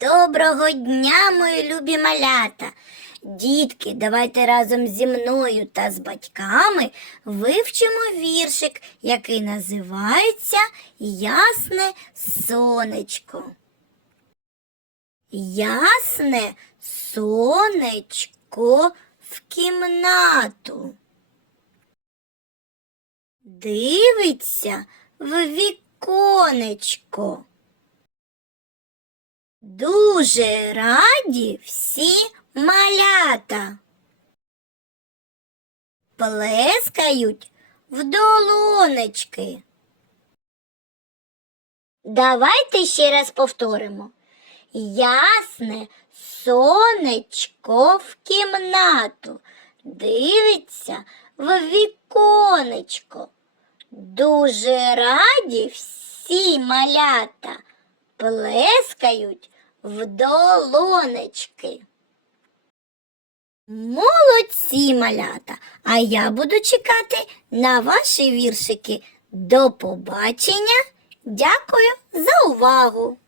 Доброго дня, мої любі малята! Дітки, давайте разом зі мною та з батьками вивчимо віршик, який називається Ясне сонечко. Ясне сонечко в кімнату. Дивиться в віконечко. Дуже раді всі малята. Плескають в долонечки. Давайте ще раз повторимо. Ясне сонечко в кімнату. Дивиться в віконечко. Дуже раді всі малята плескають в долонечки. Молодці малята, а я буду чекати на ваші віршики. До побачення. Дякую за увагу!